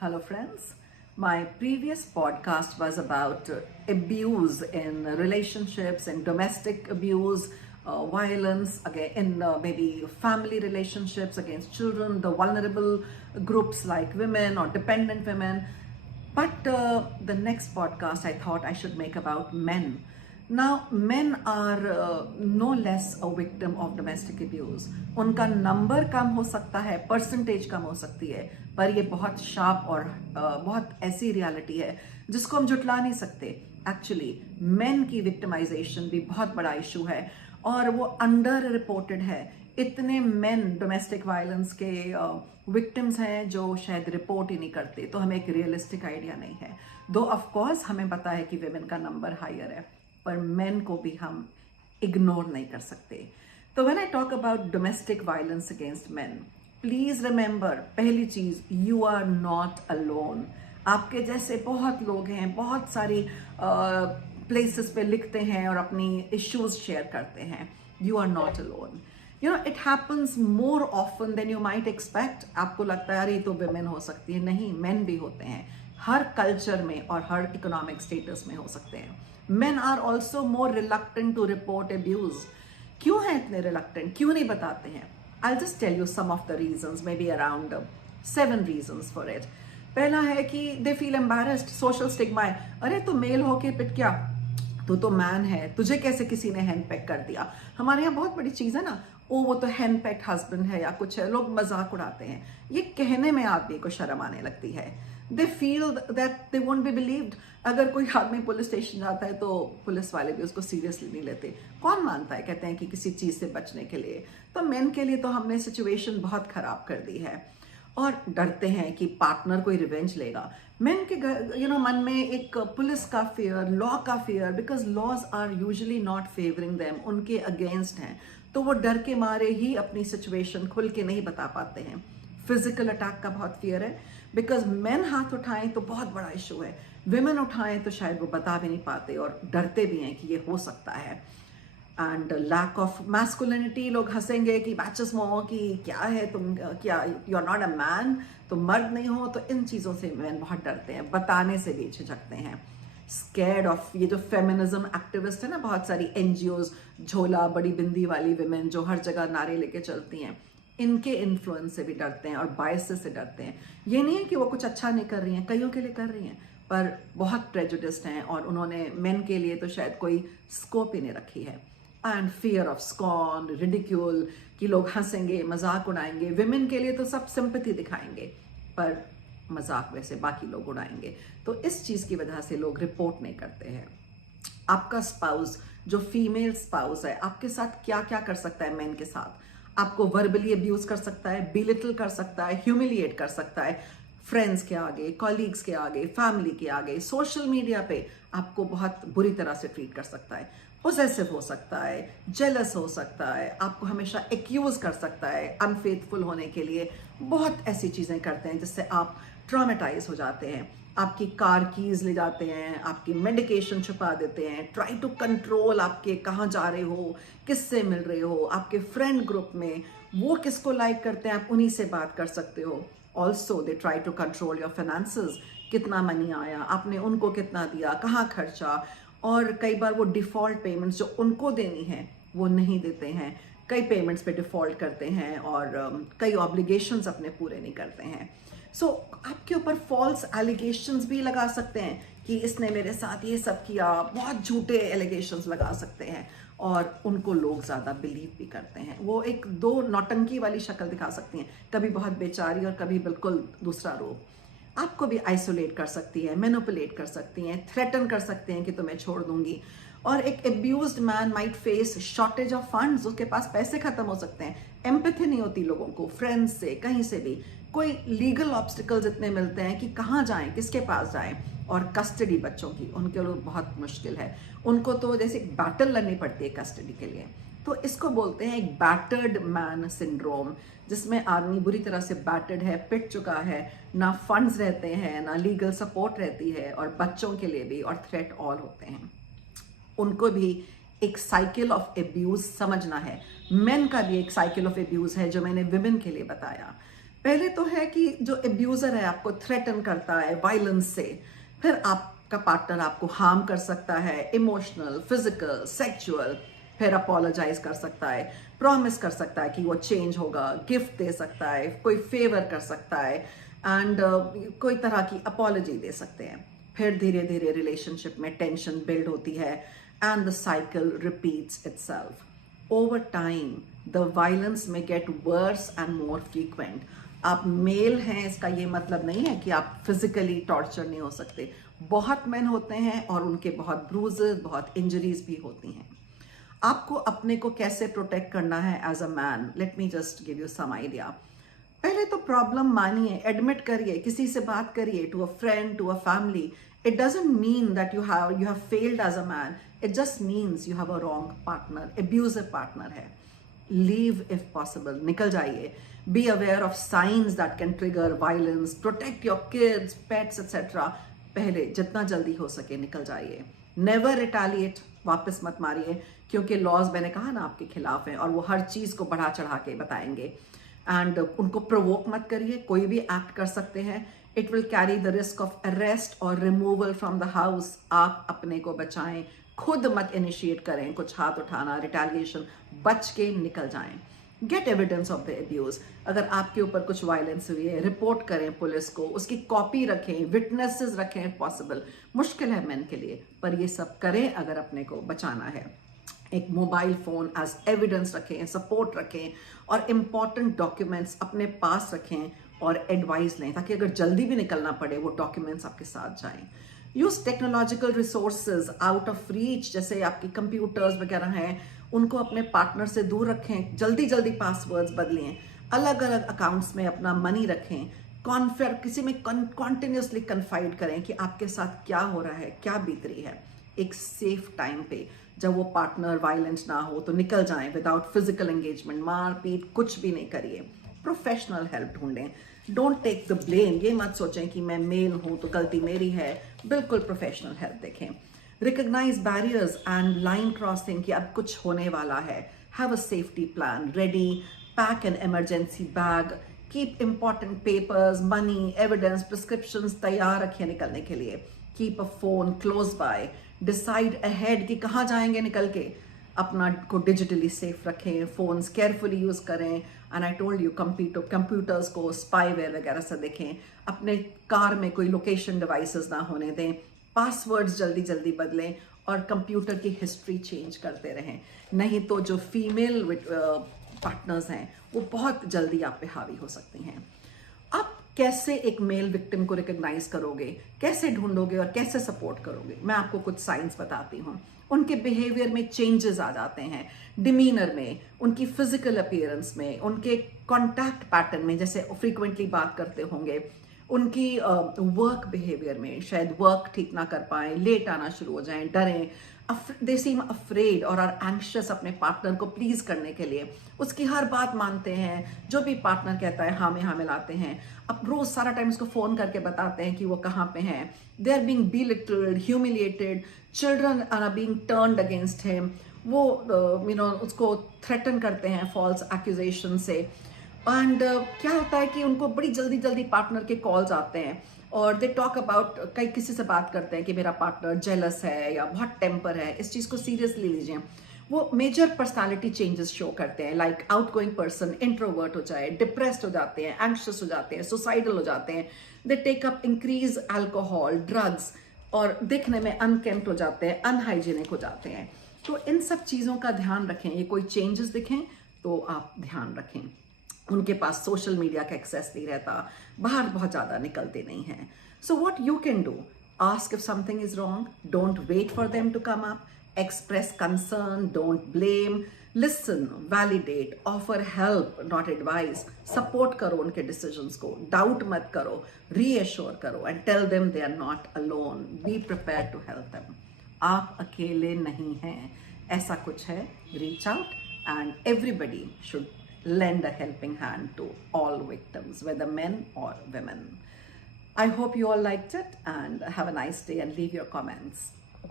Hello, friends. My previous podcast was about abuse in relationships and domestic abuse, violence again in maybe family relationships against children, the vulnerable groups like women or dependent women. But the next podcast I thought I should make about men. Now, men are no less a victim of domestic abuse. उनका number कम हो सकता है, percentage कम हो सकती है, पर ये बहुत शार्प और बहुत ऐसी रियलिटी है जिसको हम जुटला नहीं सकते. एक्चुअली मेन की विक्टिमाइजेशन भी बहुत बड़ा इशू है और वो अंडर रिपोर्टेड है. इतने मेन डोमेस्टिक वायलेंस के विक्टिम्स हैं जो शायद रिपोर्ट ही नहीं करते, तो हमें एक रियलिस्टिक आइडिया नहीं है. दो ऑफ कोर्स हमें पता है कि विमेन का नंबर हायर है, पर मेन को भी हम इग्नोर नहीं कर सकते. तो when I talk about domestic violence against main, please remember, पहली चीज, यू आर नॉट अलोन. आपके जैसे बहुत लोग हैं, बहुत सारी प्लेसेस पे लिखते हैं और अपनी इश्यूज शेयर करते हैं. You are not alone. You know, it happens more often than you might expect. आपको लगता है अरे ये तो विमेन हो सकती है, नहीं, मेन भी होते हैं. हर कल्चर में और हर इकोनॉमिक स्टेटस में हो सकते हैं. Men are also more reluctant to report abuse. क्यों हैं इतने reluctant? क्यों नहीं बताते हैं? I'll just tell you some of the reasons, maybe around 7 reasons for it. पहला है कि they feel embarrassed, social stigma है. अरे तो मेल होके पिट क्या? तू तो मैन है, तुझे कैसे किसी ने हैंडपैक कर दिया? हमारे यहाँ बहुत बड़ी चीज़ है ना, ओ वो तो हैंडपैक्ड हस्बैंड है या कुछ है, लोग मजाक उड़ाते हैं. ये कहने में आदमी को शर्म आने लगती है. They feel that they won't be believed. अगर कोई आदमी पुलिस स्टेशन जाता है तो पुलिस वाले भी उसको सीरियसली नहीं लेते. कौन मानता है? कहते हैं कि किसी चीज़ से बचने के लिए. तो मेन के लिए तो हमने सिचुएशन बहुत खराब कर दी है और डरते हैं कि पार्टनर कोई रिवेंज लेगा. मेन के मन में एक पुलिस का फियर, लॉ का fear, because laws are usually not favouring them, उनके अगेंस्ट हैं, तो वो डर के मारे ही अपनी सिचुएशन खुल के नहीं बता पाते हैं. फिजिकल अटैक का बहुत फियर है, बिकॉज मेन हाथ उठाएं तो बहुत बड़ा इशू है, विमेन उठाएं तो शायद वो बता भी नहीं पाते और डरते भी हैं कि ये हो सकता है. एंड लैक ऑफ मैस्कुलिनिटी, लोग हंसेंगे कि बैचेस मोह कि क्या है तुम, क्या you are not a man, तुम मर्द नहीं हो. तो इन चीज़ों से मेन बहुत डरते हैं, बताने से भी झिझकते हैं. स्कैर्ड ऑफ ये जो फेमिनिज्म एक्टिविस्ट है ना, बहुत सारी NGOs, झोला बड़ी बिंदी वाली विमेन जो हर जगह नारे लेके चलती हैं, इनके इन्फ्लुएंस से भी डरते हैं और बायसेस से डरते हैं. ये नहीं है कि वो कुछ अच्छा नहीं कर रही हैं, कईयों के लिए कर रही हैं, पर बहुत प्रेजुडिस्ड हैं और उन्होंने मेन के लिए तो शायद कोई स्कोप ही नहीं रखी है. एंड फियर ऑफ स्कॉन, रिडिक्यूल, कि लोग हंसेंगे, मजाक उड़ाएंगे. विमेन के लिए तो सब सिंपैथी दिखाएंगे, पर मजाक वैसे बाकी लोग उड़ाएंगे. तो इस चीज़ की वजह से लोग रिपोर्ट नहीं करते हैं. आपका स्पाउस, जो फीमेल स्पाउस है, आपके साथ क्या क्या कर सकता है मेन के साथ? आपको वर्बली अब्यूज कर सकता है, बिलिटल कर सकता है, ह्यूमिलिएट कर सकता है, फ्रेंड्स के आगे, कॉलीग्स के आगे, फैमिली के आगे, सोशल मीडिया पे आपको बहुत बुरी तरह से ट्रीट कर सकता है, पोजेसिव हो सकता है, जेलस हो सकता है, आपको हमेशा एक्यूज कर सकता है अनफेथफुल होने के लिए. बहुत ऐसी चीज़ें करते हैं जिससे आप ट्रॉमेटाइज हो जाते हैं. आपकी कार कीज ले जाते हैं, आपकी मेडिकेशन छुपा देते हैं, ट्राई टू कंट्रोल आपके कहाँ जा रहे हो, किससे मिल रहे हो, आपके फ्रेंड ग्रुप में वो किसको लाइक करते हैं आप उन्हीं से बात कर सकते हो. Also they try to control your finances, कितना मनी आया, आपने उनको कितना दिया, कहाँ खर्चा. और कई बार वो डिफ़ॉल्ट पेमेंट्स जो उनको देनी है वो नहीं देते हैं, कई पेमेंट्स पे डिफ़ॉल्ट करते हैं और कई ऑब्लिगेशंस अपने पूरे नहीं करते हैं. सो आपके ऊपर फॉल्स एलिगेशंस भी लगा सकते हैं कि इसने मेरे साथ ये सब किया. बहुत झूठे एलिगेशंस लगा सकते हैं और उनको लोग ज़्यादा बिलीव भी करते हैं. वो एक दो नौटंकी वाली शक्ल दिखा सकती हैं, कभी बहुत बेचारी और कभी बिल्कुल दूसरा रूप. आपको भी आइसोलेट कर सकती हैं, मैनिपुलेट कर सकती हैं, थ्रेटन कर सकते हैं कि तुम्हें छोड़ दूंगी. और एक abused man might face shortage of funds, उसके पास पैसे खत्म हो सकते हैं. एम्पैथी नहीं होती लोगों को, फ्रेंड्स से, कहीं से भी. कोई लीगल ऑब्स्टिकल्स इतने मिलते हैं कि कहाँ जाएं, किसके पास जाएं. और कस्टडी बच्चों की, उनके लिए बहुत मुश्किल है. उनको तो जैसे एक बैटल लड़नी पड़ती है कस्टडी के लिए. तो इसको बोलते हैं एक बैटर्ड मैन सिंड्रोम, जिसमें आदमी बुरी तरह से बैटर्ड है, पिट चुका है, ना फंड्स रहते हैं, ना लीगल सपोर्ट रहती है, और बच्चों के लिए भी, और थ्रेट ऑल होते हैं. उनको भी एक साइकिल ऑफ एब्यूज समझना है. मेन का भी एक साइकिल ऑफ एब्यूज है जो मैंने विमेन के लिए बताया. पहले तो है कि जो एब्यूजर है आपको थ्रेटन करता है वायलेंस से, फिर आपका पार्टनर आपको हार्म कर सकता है, इमोशनल, फिजिकल, सेक्सुअल, फिर अपोलोजाइज कर सकता है, प्रॉमिस कर सकता है कि वो चेंज होगा, गिफ्ट दे सकता है, कोई फेवर कर सकता है, एंड कोई तरह की अपॉलॉजी दे सकते हैं। फिर धीरे धीरे रिलेशनशिप में टेंशन बिल्ड होती है and the cycle repeats itself. Over time the violence may get worse and more frequent. आप मेल हैं इसका ये मतलब नहीं है कि आप फिजिकली टॉर्चर नहीं हो सकते। बहुत मेन होते हैं और उनके बहुत ब्रूजेस, बहुत इंजरीज भी होती हैं। आपको अपने को कैसे प्रोटेक्ट करना है as a man, let me just give you some idea. पहले तो प्रॉब्लम मानिए, एडमिट करिए, किसी से बात करिए, to a friend, to a family. It doesn't mean that you have failed as a man, it just means you have a wrong partner, abusive partner है। Leave if possible, निकल जाइए। Be aware of signs that can trigger violence, protect your kids, pets etcetera. पहले जितना जल्दी हो सके निकल जाइए। नेवर रिटालिएट, वापस मत मारिए, क्योंकि लॉज मैंने कहा ना आपके खिलाफ है और वो हर चीज को बढ़ा चढ़ा के बताएंगे। एंड उनको प्रोवोक मत करिए, कोई भी एक्ट कर सकते हैं। It will carry the risk of arrest और रिमूवल फ्रॉम द हाउस। आप अपने को बचाएं, खुद मत इनिशिएट करें कुछ हाथ उठाना, रिटेलिएशन, बच के निकल जाएं। Get evidence of the abuse. अगर आपके ऊपर कुछ वायलेंस हुई है, रिपोर्ट करें पुलिस को, उसकी कॉपी रखें, विटनेसेस रखें पॉसिबल। मुश्किल है मैन के लिए, पर ये सब करें अगर अपने को बचाना है। एक मोबाइल फोन एज एविडेंस रखें, सपोर्ट रखें और इम्पॉर्टेंट डॉक्यूमेंट्स अपने पास रखें और एडवाइस लें, ताकि अगर जल्दी भी निकलना पड़े वो डॉक्यूमेंट्स आपके साथ जाएं। Use technological resources out of reach, जैसे आपकी कंप्यूटर्स वगैरह हैं, उनको अपने पार्टनर से दूर रखें। जल्दी जल्दी पासवर्ड्स बदलें, अलग अलग अकाउंट्स में अपना मनी रखें। किसी में कॉन्टिन्यूसली कन्फाइड करें कि आपके साथ क्या हो रहा है, क्या बीत रही है। एक सेफ टाइम पे जब वो पार्टनर वायलेंट ना हो तो निकल जाएं विदाउट फिजिकल एंगेजमेंट, मार पीट कुछ भी नहीं करिए। प्रोफेशनल हेल्प ढूंढें। डोंट टेक द ब्लेम, ये मत सोचें कि मैं मेल हूं तो गलती मेरी है। बिल्कुल प्रोफेशनल हेल्प देखें। Recognise barriers and line crossing कि अब कुछ होने वाला है। Have a safety plan ready, pack an emergency bag, keep important papers, money, evidence, prescriptions तैयार रखिए निकलने के लिए। Keep a phone close by, decide ahead कि कहाँ जाएंगे निकल के। अपना को डिजिटली सेफ रखें, फोन्स केयरफुली यूज करें। And I told you computers को स्पाईवेयर वगैरह से देखें। अपने कार में कोई लोकेशन डिवाइसेस ना होने दें। पासवर्ड्स जल्दी जल्दी बदलें और कंप्यूटर की हिस्ट्री चेंज करते रहें। नहीं तो जो फीमेल पार्टनर्स हैं वो बहुत जल्दी आप पे हावी हो सकती हैं। आप कैसे एक मेल विक्टिम को रिकॉग्नाइज करोगे, कैसे ढूंढोगे और कैसे सपोर्ट करोगे? मैं आपको कुछ साइंस बताती हूँ। उनके बिहेवियर में चेंजेस आ जाते हैं, डिमीनर में, उनकी फिजिकल अपीयरेंस में, उनके कॉन्टैक्ट पैटर्न में, जैसे फ्रीक्वेंटली बात करते होंगे, उनकी वर्क बिहेवियर में, शायद वर्क ठीक ना कर पाए, लेट आना शुरू हो जाएं, डरें, दे सीम अफ्रेड और आर एंग्शियस अपने पार्टनर को प्लीज करने के लिए। उसकी हर बात मानते हैं, जो भी पार्टनर कहता है हाँ में हाँ मिलाते हैं। अब रोज सारा टाइम उसको फोन करके बताते हैं कि वो कहाँ पे हैं। They are being belittled, humiliated, children are being turned against him. वो उसको थ्रेटन करते हैं फॉल्स एक्यूजेशन से। एंड क्या होता है कि उनको बड़ी जल्दी जल्दी पार्टनर के कॉल्स आते हैं और दे टॉक अबाउट, कई किसी से बात करते हैं कि मेरा पार्टनर जेलस है या बहुत टेम्पर है। इस चीज़ को सीरियसली लीजिए। वो मेजर पर्सनालिटी चेंजेस शो करते हैं, लाइक आउटगोइंग पर्सन इंट्रोवर्ट हो जाए, डिप्रेस्ड हो जाते हैं, एंग्शियस हो जाते हैं, सुसाइडल हो जाते हैं। They take up increase alcohol, drugs और दिखने में अनकेम्प्ट हो जाते हैं, अनहाइजीनिक हो जाते हैं। तो इन सब चीज़ों का ध्यान रखें। ये कोई चेंजेस दिखें तो आप ध्यान रखें। उनके पास सोशल मीडिया का एक्सेस नहीं रहता, बाहर बहुत ज़्यादा निकलते नहीं हैं। So what you can do, ask if something is wrong, don't wait for them to come up, express concern, don't blame, listen, validate, offer help, not advice, support करो उनके decisions को, doubt मत करो, reassure करो and tell them they are not alone, be prepared to help them. आप अकेले नहीं हैं, ऐसा कुछ है, reach out and everybody should lend a helping hand to all victims, whether men or women. I hope you all liked it and have a nice day and leave your comments.